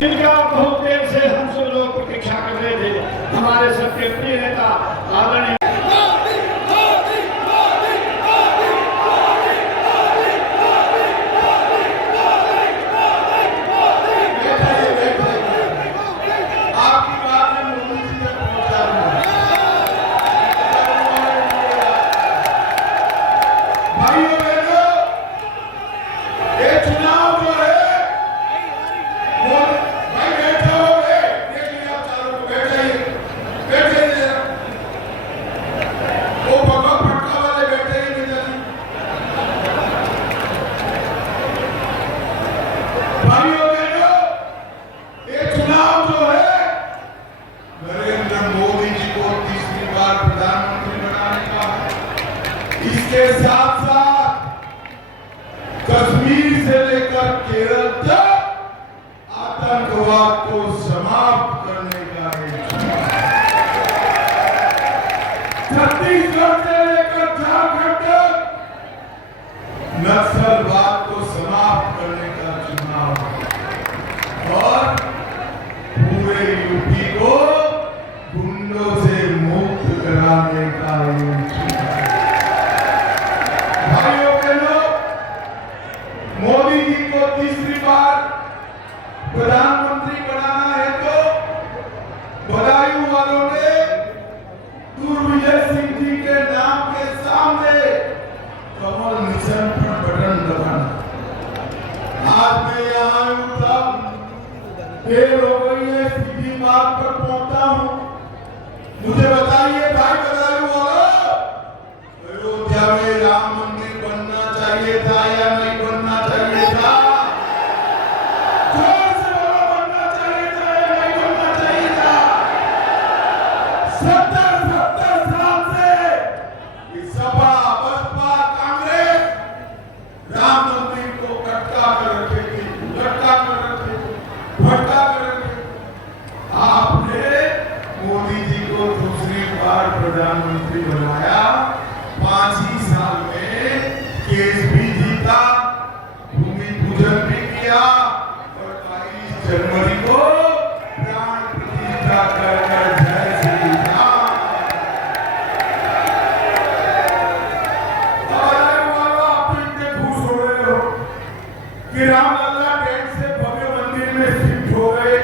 जिनका बहुत देर से हम सब लोग प्रतीक्षा कर रहे थे, हमारे सबके प्रिय नेता आदरणीय इसके साथ साथ कश्मीर से लेकर केरल तक आतंकवाद को समाप्त करने का एक छत्तीसगढ़ से लेकर झारखंड तक नक्सलवाद को समाप्त करने का चुनाव और पूरे यूपी को गुंडों से मुक्त कराने का भाइयों बहनों, मोदी जी को तीसरी बार प्रधानमंत्री बनाना है तो बदायूं वालों ने दुर्विजय सिंह जी के नाम के सामने कमल निशान पर बटन दबाना। आज मैं यहाँ आया था, देर हो गई है, सीधी बात पर पहुंचता हूँ। मुझे बताइए भाई बदायूं वालों, अयोध्या में राम मंदिर बनना चाहिए था या नहीं बनना चाहिए था? जोर से बोलो, बनना चाहिए था या नहीं बनना चाहिए था? 70 साल से इस सपा, बसपा, कांग्रेस राम मंदिर को लटका कर रखेगी, लटका कर रखेगी, भटका कर रखेगी। आपने मोदी जी को दूसरी बार प्रधानमंत्री बनाया, 5 ही साल में केस भी जीता, भूमि पूजन भी किया और 22 जनवरी को प्राण प्रतिष्ठा कर जय श्री राम। आप तो इतने खुश हो रहे हो कि रामलला टेंट से भव्य मंदिर में शिफ्ट हो गए,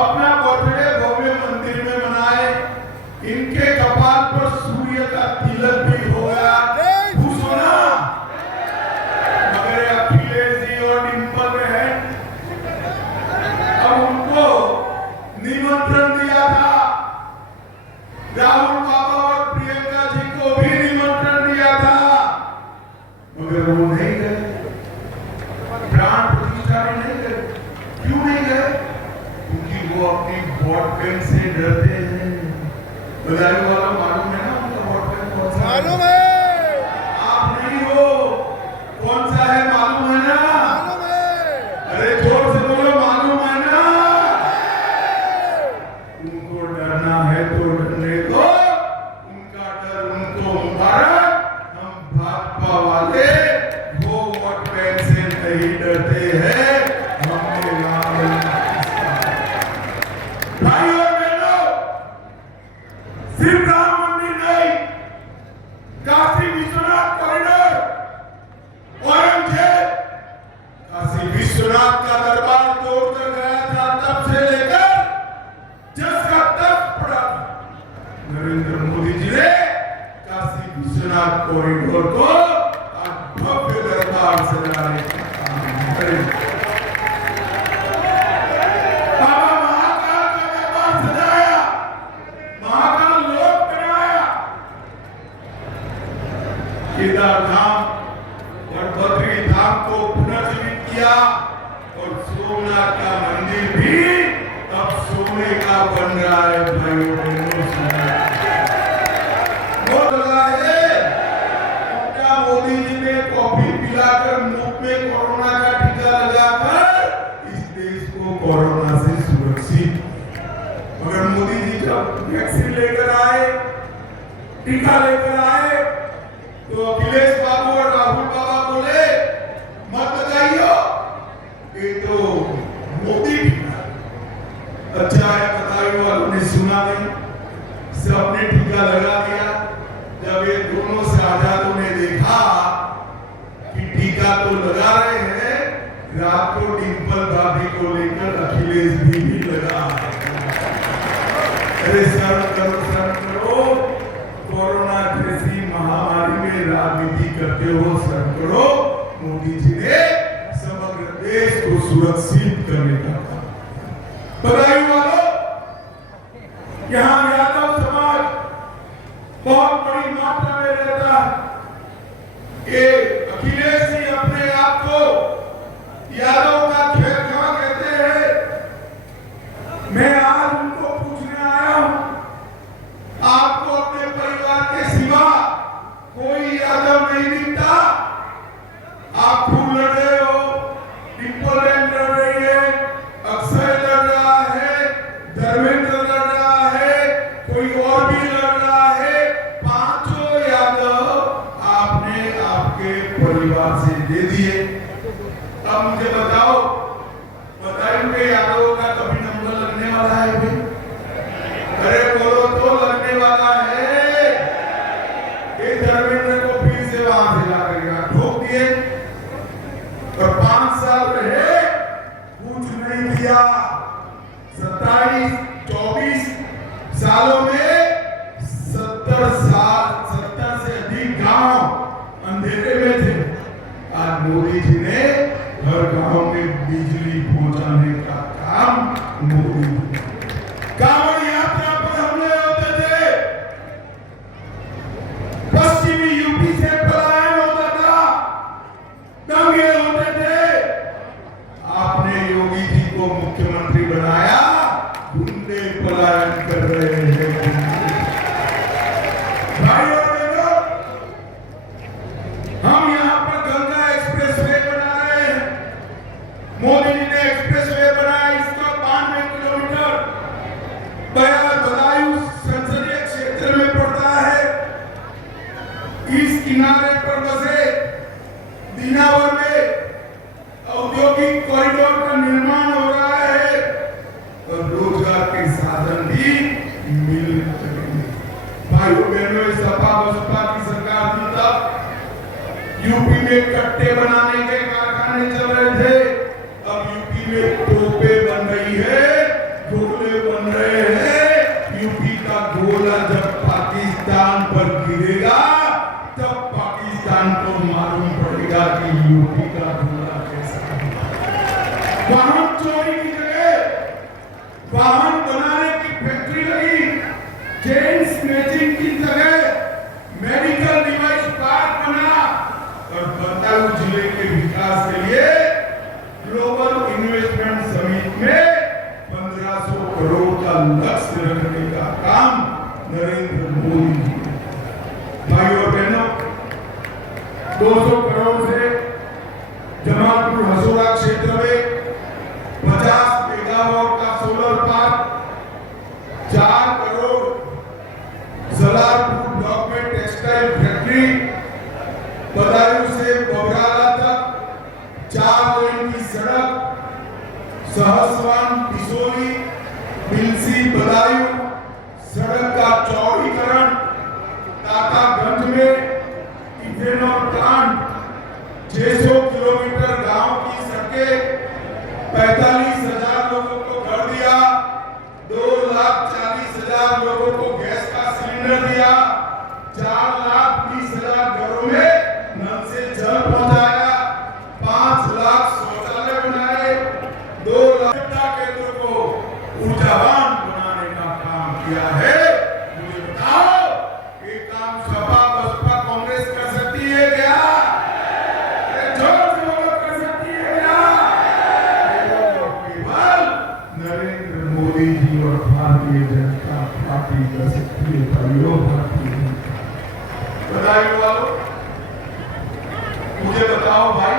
अपना बर्थडे भव्य मंदिर में मनाए, इनके कपाल पर सूर्य का तिलक भी हो गया, खुश होना। मगर अखिलेश जी और डिंपल हैं, अब उनको निमंत्रण दिया था, राहुल बाबा और प्रियंका जी को भी निमंत्रण दिया था, मगर वो नहीं गए, प्राण प्रतिष्ठा में नहीं गए। क्यों नहीं गए? क्योंकि वो अपनी वोट बैंक से डरते हैं। बदायूं वालों मालूम है ना उनका वोट बैंक कौन सा? मालूम है। आप नहीं हो, कौन सा है मालूम है ना? मालूम है। अरे जोर से बोलो, मालूम है ना? उनको डरना है तो डरने दो, उनका डर उनको मुबारक। हम भाजपा वाले वो वोट बैंक से नहीं डरते हैं, हमने भाइयों बहनों, सिर्फ राम मंदिर नहीं, काशी विश्वनाथ कॉरिडोर, औरंगजेब काशी विश्वनाथ का दरबार तोड़कर गया था, तब से लेकर जस का तस पड़ा था। नरेंद्र मोदी जी ने काशी विश्वनाथ कॉरिडोर को भव्य दरबार सजाने का काम किया। केदार धाम और बद्री धाम को पुनर्जीवित किया और सोमनाथ का मंदिर भी अब सोने का बन रहा है। भाइयों बहनों, क्या मोदी जी ने कॉफी पिलाकर मुंह में कोरोना का टीका लगाकर इस देश को कोरोना से सुरक्षित, मगर मोदी जी जब वैक्सीन लेकर आए, टीका लेकर आए, तो अखिलेश बाबू और राहुल बाबा बोले मत बताइयो, ये तो मोदी जो लगा रहे हैं, रात को डिंपल भाभी को लेकर अखिलेश भी लगा है। अरे शर्म करो, कोरोना जैसी महामारी में राजनीति करते हो, शर्म करो। मोदी जी ने समग्र देश को सुरक्षित करने का काम। बधाई वालों, यहाँ यादव समाज बहुत बड़ी मात्रा में रहता है। ये अखिलेश जी अपने आप को यादव का खेलखा कहते हैं। मैं आज उनको पूछने आया हूं, आपको अपने परिवार के सिवा कोई यादव नहीं दिखता? आप खूब लड़ रहे हो, डिंपल लड़ रही है, अक्षय लड़ रहा है, धर्मेंद्र लड़ रहा है, कोई और भी लड़ रहा है। पांचों यादव आपने आपके परिवार से दे दिए। अब मुझे बताइए यादव का कभी नंबर लगने वाला है भाई? अरे बोलो तो लगने वाला है। ये धर्मेंद्र को फिर से वहां से लाकर यहाँ ठोक दिए और 5 साल रहे, कुछ नहीं किया। 27-24 सालों में 70 से अधिक गांव अंधेरे में थे। आज मोदी जी ने हर गांव में बिजली पहुंचाने का काम मोदी जी। कांवड़ यात्रा पर हमले होते थे, पश्चिमी यूपी से पलायन होता था, दंगे होते थे। आपने योगी जी को मुख्यमंत्री बनाया, गुंडे पलायन कर रहे हैं। भाई और बहनों, हम यहाँ पर गंगा एक्सप्रेसवे बना रहे हैं। मोदी जी ने एक्सप्रेसवे बनाया, इसका 92 किलोमीटर बदायूं संसदीय क्षेत्र में पड़ता है। इस किनारे पर बसे दीनावर में औद्योगिक कॉरिडोर का निर्माण हो रहा है और रोजगार के साधन भी मिल रहे हैं। भाइयों बहनों, सपा बसपा की सरकार थी तब यूपी में कट्टे बनाने के कारखाने चल रहे थे। अब यूपी में तोपें बन रही है, गोले बन रहे हैं। यूपी का गोला जब पाकिस्तान पर गिरेगा, तब पाकिस्तान को मालूम पड़ेगा कि यूपी का गोला कैसा है। वाहन चोरी की जगह वाहन बनाने की फैक्ट्री लगी, चेन स्नैचिंग की जगह मेडिकल डिवाइस पार्क बना और बदायूं जिले के विकास के लिए ग्लोबल इन्वेस्टमेंट समिट में 1500 करोड़ का लक्ष्य रखने का काम नरेंद्र मोदी जी। भाइयों और बहनों, 200 करोड़ से जमालपुर हसोरा क्षेत्र में 50 मेगावाट का solar park, 4 crore Salarpur block में टेक्सटाइल फैक्ट्री, बदायूं से बबराला तक 4 लेन की सड़क, सहसवान बिसोली बिलसी बदायूं सड़क का चौड़ीकरण, तातागंज में इथेनॉल प्लांट, 600 किलोमीटर गांव की सड़कें, 45,000 लोगों को घर दिया, 2,40,000 लोगों को गैस का सिलेंडर दिया, 4,20,000 घरों में नल से जल पहुंचाया, 5 लाख शौचालय बनाए, 2 लाख केंद्र को ऊर्जावान बनाने का काम किया है। मुझे बताओ, ये काम सपा बसपा कांग्रेस कर सकती है क्या? जोर से बोलो, कर सकती है क्या? केवल नरेंद्र मोदी जी और भारतीय जनता पार्टी कर सकती है। भाइयों, भारतीय जनता बधाई वालों, मुझे बताओ भाई,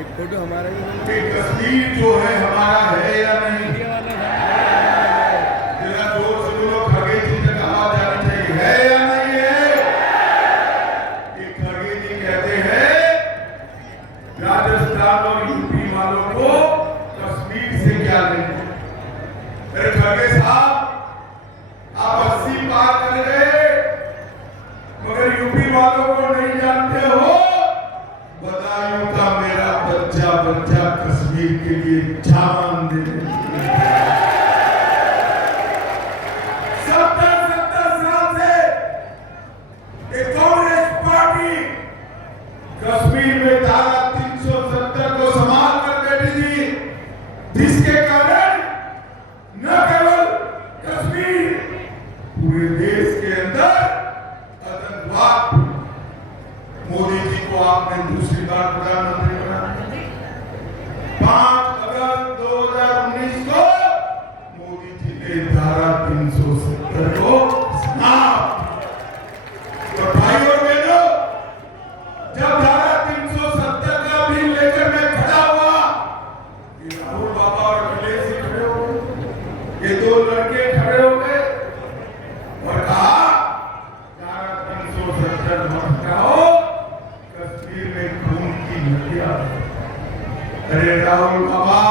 एक फोटो हमारा कि कश्मीर जो है हमारा है या नहीं? जरा जोर से बोलो, खड़गे जी तक आवाज आनी चाहिए, है या नहीं है? ये खड़गे जी कहते हैं राजस्थान और यूपी वालों को कश्मीर से क्या लेना। अरे खड़गे साहब, आप 80 पार कर गए, मगर यूपी वालों को नहीं जानते हो। बदायूं का मेरा कश्मीर के लिए जान दे देती है। 70 साल से एक कांग्रेस पार्टी कश्मीर में धारा 370 को संभाल कर बैठी थी, जिसके कारण न केवल कश्मीर, पूरे देश के अंदर आतंकवाद। मोदी जी को आपने दूसरी बार प्रधानमंत्री बनाया। 5 अगस्त 2019 को मोदी जी ने धारा 370 को समाप्त। और भाई और बहनों, जब धारा 370 का बिल लेकर मैं खड़ा हुआ, ये राहुल बाबा और अखिलेश जी खड़े हो गए, ये 2 लड़के खड़े हो गए और कहा धारा 370 मत हटाओ, कश्मीर में खून की नदियां। अरे राहुल बाबा,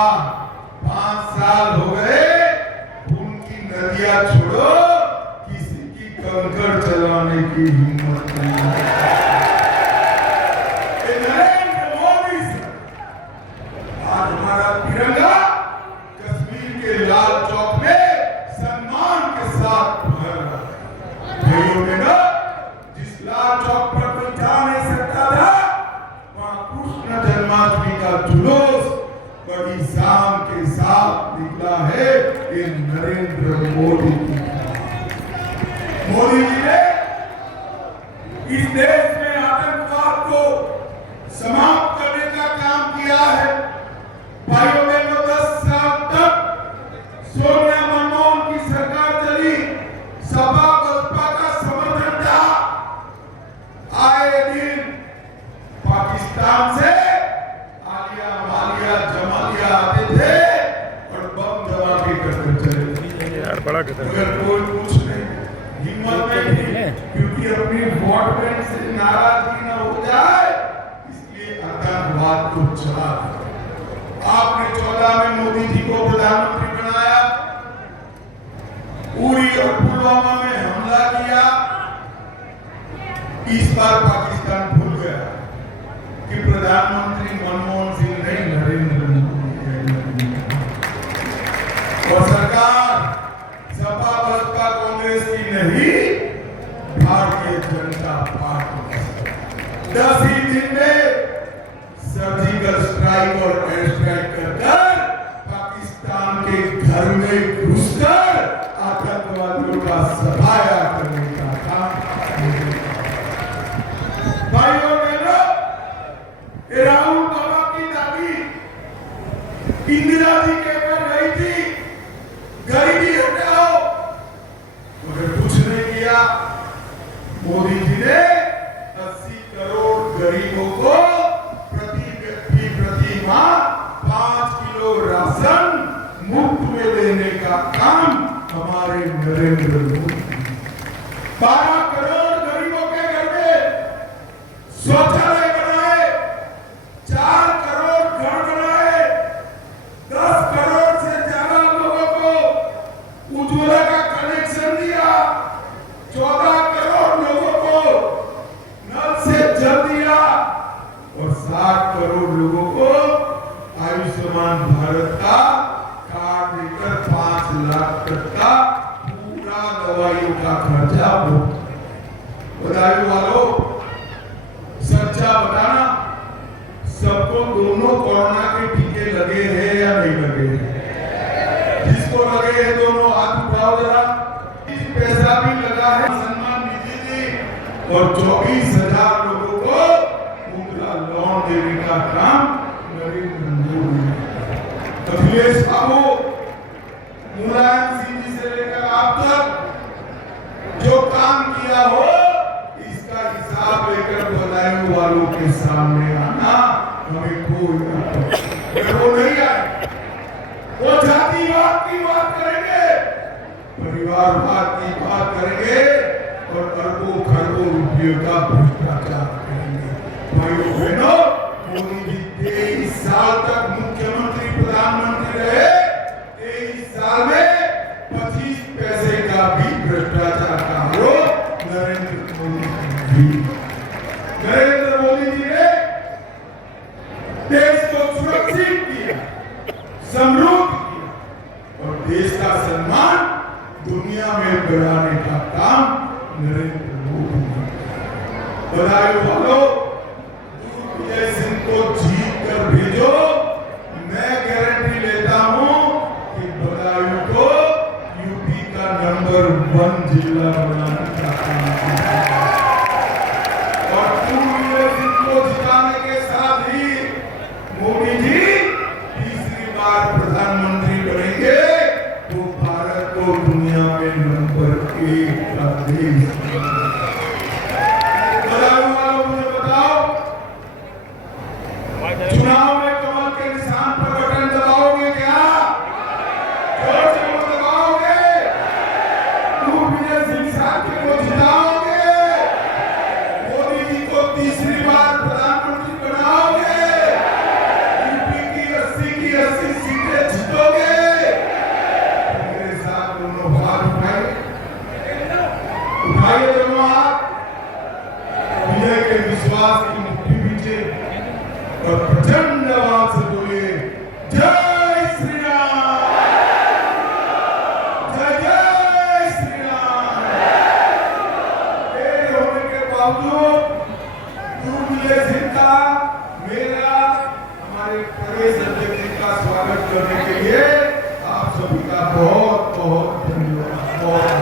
5 साल हो गए, खून की नदियां छोड़ो, किसी की कंकड़ चलाने की हिम्मत नहीं है। नरेंद्र मोदी सर, आज हमारा तिरंगा कश्मीर के लाल चौक में सम्मान के साथ फहर रहा है। भाइयों बहनों, जिस लाल चौक पर कोई जा नहीं सकता था, वहां कृष्ण जन्माष्टमी का जुलूस बड़ी शान के साथ निकला है। ये नरेंद्र मोदी जी ने इस देश में आतंकवाद को समाप्त करने का काम किया है। भाइयों बहनों, 10 साल तक सोनिया मनमोहन की सरकार चली, सपा बसपा का समर्थन था। आए दिन पाकिस्तान से आलिया मालिया जमालिया आते थे और बम धमाके करते चले यार, बड़ा मगर कोई कुछ नहीं, हिम्मत नहीं थी, क्योंकि अपनी वोट बैंक से नाराजगी न हो जाए, इसलिए आतंकवाद को चला। आपने 14 में मोदी जी को प्रधानमंत्री बनाया, उरी और पुलवामा में हमला किया। इस बार पाकिस्तान भूल गया कि प्रधानमंत्री मनमोहन सिंह नहीं, नरेंद्र मोदी है। और सरकार सपा बसपा कांग्रेस की नहीं, भारतीय जनता पार्टी। 10 ही दिन में सर्जिकल स्ट्राइक और एयर स्ट्राइक कर पाकिस्तान के घर में घुसकर आतंकवादियों का सफाया करने का काम। भाइयों बहनों, राहुल बाबा की दादी इंदिरा जी कहकर रही थी गरीबी हटाओ, मगर कुछ नहीं किया। मोदी जी ने 80 करोड़ गरीबों को प्रति व्यक्ति प्रति माह 5 किलो राशन मुफ्त में देने का काम हमारे नरेंद्र मोदी। 12 करोड़ गरीबों के घर में शौचालय बनाए, 4 करोड़ घर बनाए, 10 करोड़ से ज्यादा लोगों को उज्ज्वला का कनेक्शन दिया, 14 करोड़ लोगों को नल से जल दिया और 60 करोड़ लोगों को आयुष्मान भारत का कार्ड देकर 5 लाख तक का पूरा दवाइयों का खर्चा बधाई वालों, सच्चा बताना, सबको दोनों कोरोना के टीके लगे हैं या नहीं लगे हैं? जिसको लगे हैं दोनों हाथ उठाओ जरा। पैसा भी लगा है, सम्मान निधि दी और 24,000 लोगों को मुद्रा लोन देने का काम नरेंद्र मोदी ने। अखिलेश बाबू, मुलायम सिंह जी से लेकर आप तक जो काम किया हो, इसका हिसाब लेकर बधाई वालों के सामने आना हमें कोई वो नहीं आए। वो जातिवाद की बात करेंगे, परिवारवाद की बात करेंगे और अरबों खरबों रुपयों का भ्रष्टाचार करेंगे। भाइयों बहनों, मोदी जी 23 साल तक मुख्यमंत्री प्रधानमंत्री रहे। 23 साल में 25 पैसे का भी भ्रष्टाचार का आरोप नरेंद्र मोदी जी ने देश को सुरक्षित किया। समृद्ध किया और देश का सम्मान दुनिया में बढ़ाने का काम नरेंद्र मोदी ने किया। बधाई वालों, विजय सिंह को जीत कर भेजो। मैं गारंटी लेता हूं कि बदायूं को यूपी का नंबर 1 जिला बनाने का काम किया। और विजय सिंह को जिताने के साथ ही मोदी जी तीसरी बार प्रधानमंत्री बनेंगे तो भारत को दुनिया में नंबर 1 का देश बनाएंगे। बदायूं वालों, मुझे बताओ, चुनाव में कमल के निशान पर बटन दबाओगे क्या? जोर से वो दबाओगे? तू विजय सिंह साहब को जिताओगे? मोदी जी को तीसरी बार प्रधानमंत्री बनाओगे? यूपी की 80 की 80 सीटें जीतोगे? मेरे साथ दोनों हाथ उठाइए दोनों हाथ, विजय के विश्वास की मुट्ठी पीछे और प्रचंड आवाज से बोलिए, जय श्री राम, जय जय श्री राम। देर होने के बावजूद विजय सिंह का, मेरा, हमारे प्रदेश अध्यक्ष जी का स्वागत करने के लिए आप सभी का बहुत बहुत धन्यवाद।